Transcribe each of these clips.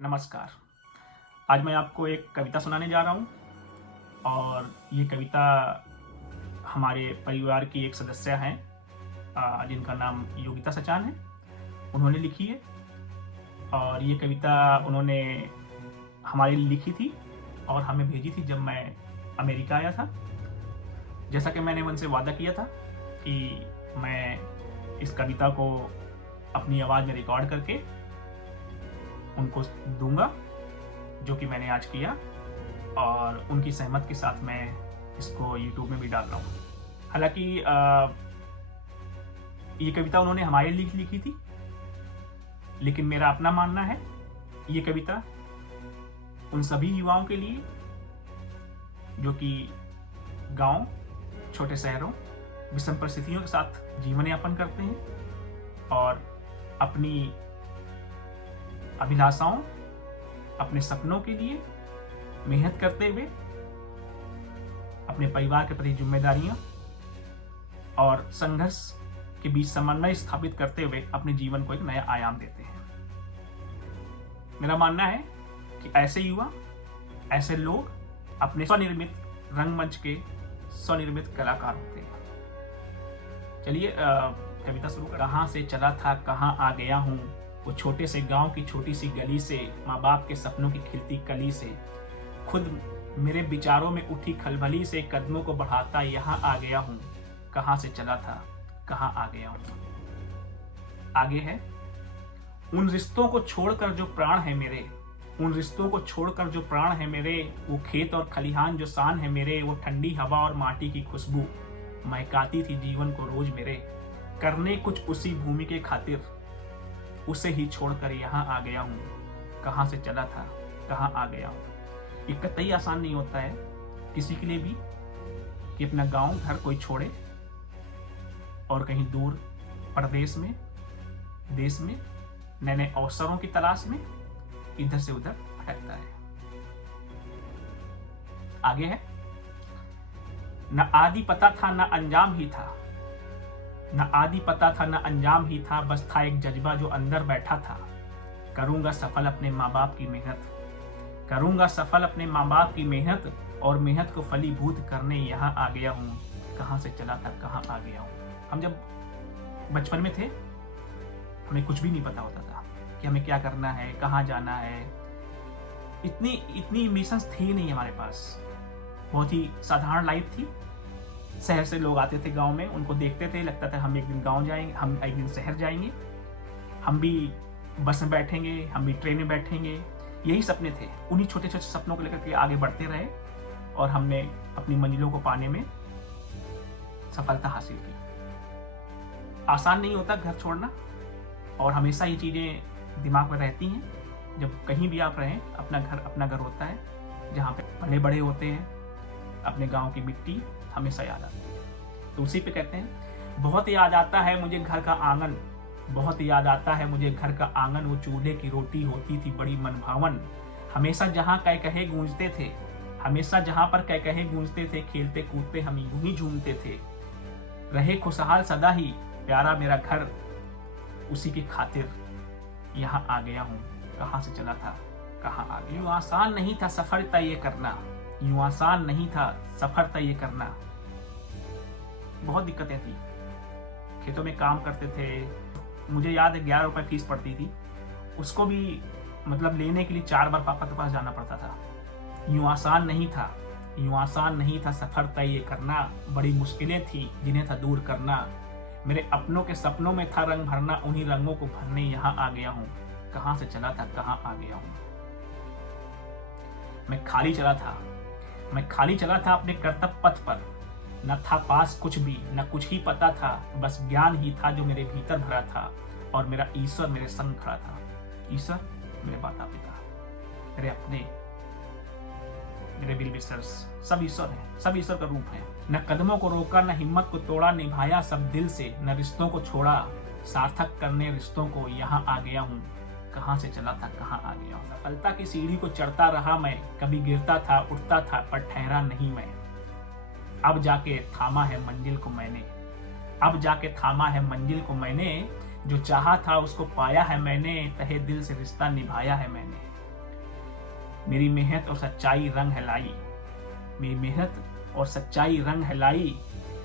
नमस्कार। आज मैं आपको एक कविता सुनाने जा रहा हूँ और ये कविता हमारे परिवार की एक सदस्य हैं जिनका नाम योगिता सचान है। उन्होंने लिखी है और ये कविता उन्होंने हमारे लिए लिखी थी और हमें भेजी थी जब मैं अमेरिका आया था। जैसा कि मैंने उनसे वादा किया था कि मैं इस कविता को अपनी आवाज़ में रिकॉर्ड करके उनको दूंगा, जो कि मैंने आज किया और उनकी सहमत के साथ मैं इसको YouTube में भी डाल रहा हूँ। हालांकि ये कविता उन्होंने हमारे लिए लिखी थी, लेकिन मेरा अपना मानना है ये कविता उन सभी युवाओं के लिए जो कि गांव, छोटे शहरों, विषम परिस्थितियों के साथ जीवन यापन करते हैं और अपनी अभिलाषाओं, अपने सपनों के लिए मेहनत करते हुए अपने परिवार के प्रति जिम्मेदारियां और संघर्ष के बीच समन्वय स्थापित करते हुए अपने जीवन को एक नया आयाम देते हैं। मेरा मानना है कि ऐसे युवा, ऐसे लोग अपने स्वनिर्मित रंगमंच के स्वनिर्मित कलाकार होते हैं। चलिए कविता शुरू कर। कहाँ से चला था कहाँ आ गया हूँ, वो छोटे से गांव की छोटी सी गली से, माँ बाप के सपनों की खिलती कली से, खुद मेरे विचारों में उठी खलबली से कदमों को बढ़ाता यहाँ आ गया हूँ। कहाँ से चला था कहाँ आ गया हूँ। आगे है, उन रिश्तों को छोड़कर जो प्राण है मेरे, उन रिश्तों को छोड़कर जो प्राण है मेरे, वो खेत और खलिहान जो शान है मेरे, वो ठंडी हवा और माटी की खुशबू महकाती थी जीवन को रोज मेरे। करने कुछ उसी भूमि के खातिर, उसे ही छोड़कर यहाँ आ गया हूँ। कहाँ से चला था कहाँ आ गया हूँ। ये कतई आसान नहीं होता है किसी के लिए भी कि अपना गांव घर कोई छोड़े और कहीं दूर परदेश में, देश में नए नए अवसरों की तलाश में इधर से उधर भटकता है। आगे है, न आदि पता था न अंजाम ही था, न आदि पता था न अंजाम ही था, बस था एक जज्बा जो अंदर बैठा था। करूंगा सफल अपने माँ बाप की मेहनत, करूंगा सफल अपने माँ बाप की मेहनत, और मेहनत को फलीभूत करने यहाँ आ गया हूँ। कहाँ से चला था कहाँ आ गया हूँ। हम जब बचपन में थे हमें कुछ भी नहीं पता होता था कि हमें क्या करना है, कहाँ जाना है। इतनी एम्बिशंस थी नहीं हमारे पास। बहुत ही साधारण लाइफ थी। शहर से लोग आते थे गांव में, उनको देखते थे, लगता था हम एक दिन गांव जाएंगे, हम एक दिन शहर जाएंगे, हम भी बस में बैठेंगे, हम भी ट्रेन में बैठेंगे। यही सपने थे। उन्हीं छोटे छोटे सपनों को लेकर के आगे बढ़ते रहे और हमने अपनी मंजिलों को पाने में सफलता हासिल की। आसान नहीं होता घर छोड़ना, और हमेशा ये चीज़ें दिमाग में रहती हैं। जब कहीं भी आप रहें, अपना घर होता है जहाँ पे बड़े बड़े होते हैं, अपने गाँव की मिट्टी हमेशा याद आती है। तो उसी पे कहते हैं, बहुत याद आता है मुझे घर का आंगन, बहुत याद आता है मुझे घर का आंगन, वो चूल्हे की रोटी होती थी बड़ी मनभावन। हमेशा जहाँ कह कहे गूंजते थे, हमेशा जहाँ पर कह कहे गूंजते थे, खेलते कूदते हम यूं ही झूमते थे। रहे खुशहाल सदा ही प्यारा मेरा घर, उसी की खातिर यहाँ आ गया हूँ। कहाँ से चला था कहाँ आ गया। यूं आसान नहीं था सफर तय करना, यूं आसान नहीं था सफर तय करना। बहुत दिक्कतें थी। खेतों में काम करते थे। मुझे याद है 11 रुपए फीस पड़ती थी, उसको भी मतलब लेने के लिए 4 बार पापा के पास जाना पड़ता था। यूं आसान नहीं था, यूं आसान नहीं था सफर तय करना। बड़ी मुश्किलें थी जिन्हें था दूर करना। मेरे अपनों के सपनों में था रंग भरना, उन्हीं रंगों को भरने यहाँ आ गया हूँ। कहाँ से चला था कहाँ आ गया हूँ। मैं खाली चला था अपने कर्तव्य पथ पर। न था पास कुछ भी, न कुछ ही पता था, बस ज्ञान ही था जो मेरे भीतर भरा था, और मेरा ईश्वर मेरे संग खड़ा था। ईश्वर मेरे माता पिता, मेरे अपने, मेरे विल विशर्स, सब ईश्वर हैं, सब ईश्वर का रूप है। न कदमों को रोका, न हिम्मत को तोड़ा, निभाया सब दिल से, न रिश्तों को छोड़ा, सार्थक करने रिश्तों को यहाँ आ गया हूँ। कहाँ से चला था कहाँ आ गया हूँ। सफलता की सीढ़ी को चढ़ता रहा मैं, कभी गिरता था उठता था पर ठहरा नहीं मैं। अब जाके थामा है मंजिल को मैंने, अब जाके थामा है मंजिल को मैंने। जो चाहा था उसको पाया है मैंने, तहे दिल से रिश्ता निभाया है मैंने। मेरी मेहनत और सच्चाई रंग है लाई, मेरी मेहनत और सच्चाई रंग है लाई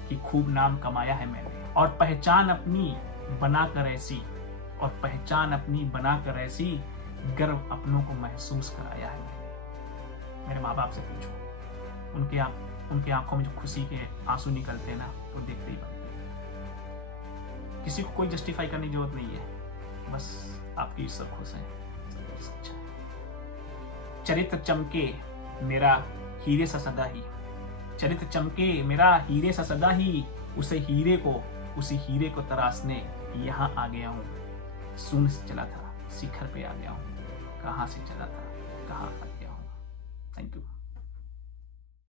कि खूब नाम कमाया है मैंने। और पहचान अपनी बनाकर ऐसी, और पहचान अपनी बनाकर ऐसी, गर्व अपनों को महसूस कराया है मैंने। मेरे माँ बाप से पूछो, उनके आंखों में जो खुशी के आंसू निकलते हैं ना, वो देखते ही बनते हैं। किसी को कोई जस्टिफाई करने की जरूरत नहीं है, बस आपकी ईश्वर खुश है, सब कुछ अच्छा है। चरित्र चमके मेरा हीरे सा सदा ही, चरित्र चमके मेरा हीरे सा सदा ही, उसी हीरे को तराशने यहाँ आ गया हूँ। शून्य से चला था, शिखर पे आ गया हूँ, कहाँ से चला था, कहाँ आ गया हूँ। Thank you.